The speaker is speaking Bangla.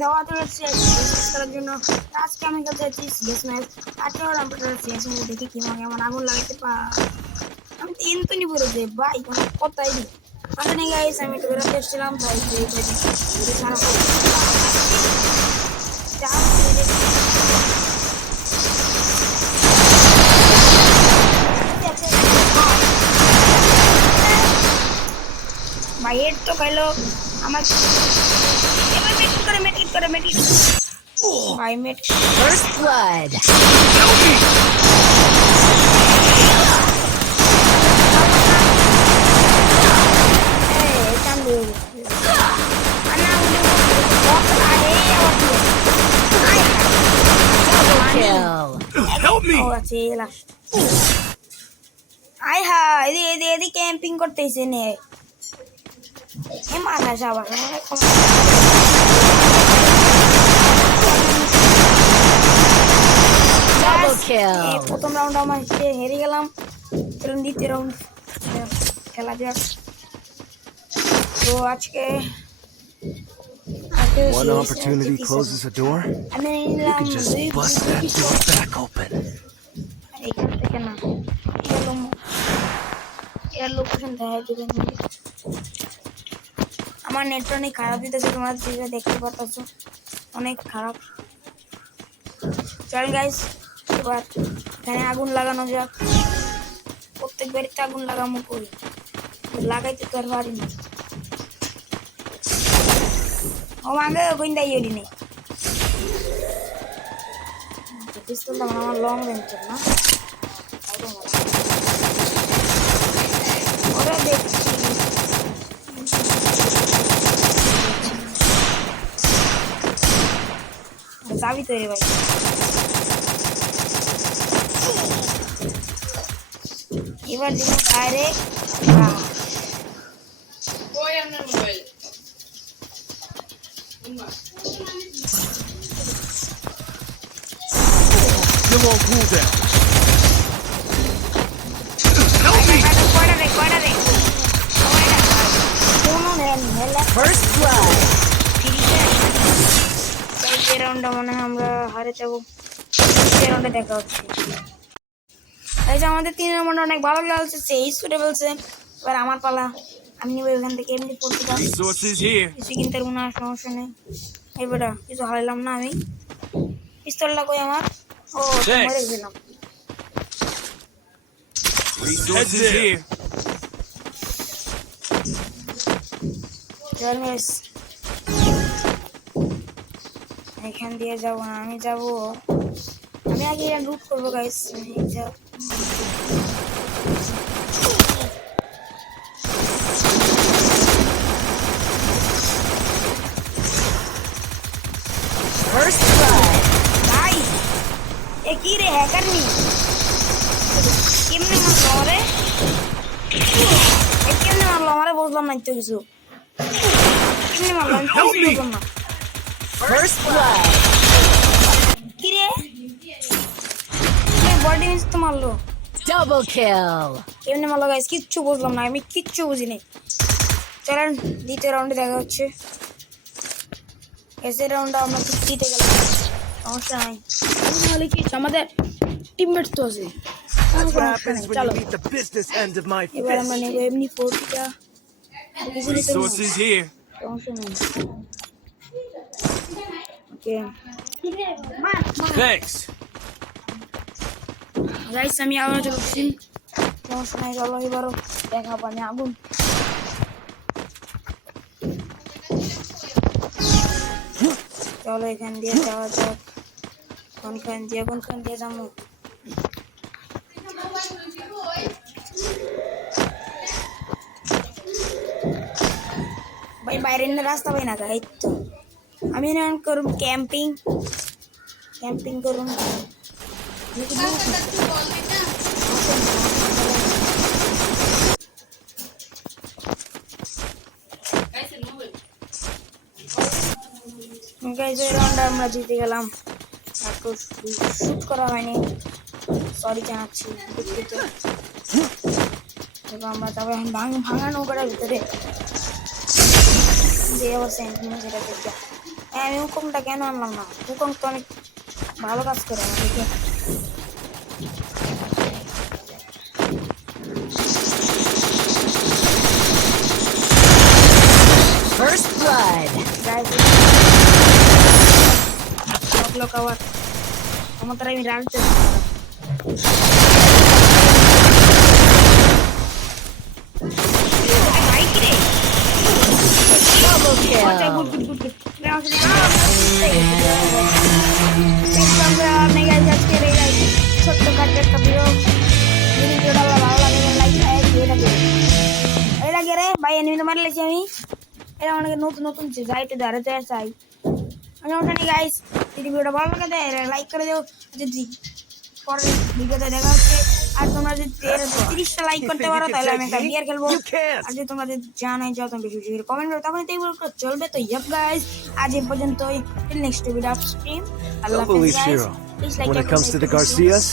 দেওয়া তো সিএস করার জন্য আজকে আমি খেলতে যাচ্ছি সিএস ম্যাচ। আজকে আমরা সিএস ম্যাচ দেখি কেমন আগুন লাগাইতে আমি তো এনতনি বলেছে ভাই কোনো কথাই নেই। আসলে গাইস আমি একটু বেরোতে এসেছিলাম ভাই ভাই এর তো খাইলো আমার এবার মেট ভাই মেট First blood. Help me! আয় হা এদি ক্যাম্পিং করতেছে নে এ মারা যাবা Double kill. প্রথম রাউন্ড আমার হেরে গেলাম। চলুন দ্বিতীয় রাউন্ড খেলা যাক। তো আজকে One opportunity closes a door. You can just bust that door back open. এখান থেকে না এর লোকেশন দেখাই দিবেন। আমার নেটটা অনেক খারাপ দিতেছে, তোমরা দেখতে পাচ্ছ অনেক খারাপ। চল গাইস এবার এখানে আগুন লাগানো যাক। প্রত্যেক বাড়িতে আগুন লাগামো করি, লাগাইতে তো আর পারি না। ও মাগে কোন দাই হলি নেই পিস্তলটা আমার লং রেঞ্জের না ওরা দেখছি যাবি তো রে ভাই। এবার দিব direct Still on cooldown. Help me! First blood. রাউন্ডটা মনে হয় আমরা হারে যাবো। রাউন্ডে দেখা হচ্ছে। আমাদের 3 রাউন্ড অনেক ভালো লাগছে, সেই সুটে বলছে। এবার আমার পালা, আমি নিব এখান থেকে এমনি পড়তে পারি কিছু কিনতে পারবো না, সমস্যা নেই। এবার কিছু হারাইলাম না আমি। পিস্তলটা কই আমার? ও মরে গেলাম। এখান দিয়ে যাবো না, আমি যাবো, আমি আগে লুট করবো গাইস। First blood. ভাই এ কি রে হ্যাকার নি কেমনে মারলো রে, কেমনে মারলো আমারে বুঝলাম না তো কিছু, কেমনে মারলো আমি বুঝলাম না। First blood. কি রে বডি মিস তো মারলো, Double kill. কেমনে মারলো গাইস কিচ্ছু বুঝলাম না, আমি কিচ্ছু বুঝিনি। চলেন দ্বিতীয় রাউন্ডে দেখা হচ্ছে। এসে রাউন্ডে আমরা জিতে গেলাম, সমস্যা নাই। তাহলে কি আমাদের টিমমেট তো আছে, চলো এবার আমরা নেব এমনি 40টা সমস্যা নেই। ওকে Thanks. গাইস আমি আবার চলছি, সমস্যা নাই। চলো এবারও দেখা পানি আগুন। চলো এখান দিয়ে যাওয়া যাক। কোনখান দিয়ে যাবো? ভাই বাইরে রাস্তা পাই না গাই তো আমি করুন ক্যাম্পিং করুন। আমরা জিতে গেলাম, শুট করা হয়নি, সরি জানাচ্ছি দুঃখিত। এবার আমরা যাবো ভাঙা নৌকাটার ভিতরে যে অবস্থা সেটা দেখতে আমি হুকমটা কেন আনলাম না? হুকম তো অনেক ভালো কাজ করে আমাদেরকে। First blood. লোক আবার আমাদের আমি রাখতে বাইক রে Double good kill. Good good good ছোট্টখাটো একটা ভিডিও ভিডিওটা ভালো লাগে লাইক এটা রে ভাই এনিমি তো মারলেছি আমি এটা অনেক নতুন নতুন যাইতে দাঁড়াতে চাই আমি ওখানে গাইস যদি ভিডিওটা ভালো লাগে দেয় লাইক করে দিও যদি পরের ভিডিওতে দেখা হচ্ছে আর তোমরা যদি 30টা লাইক করতে পারো তাহলে আমি একটা বিয়ার খেলবো আর যদি তোমরা যদি জানাই যাও তোমরা বেশি বেশি কমেন্ট করো তখন তো এইগুলো চলবে তো ইয়াপ গাইস আজ এই পর্যন্তই next video stream Allah Don't believe হাফেজ Shiro. When it comes to the Garcias,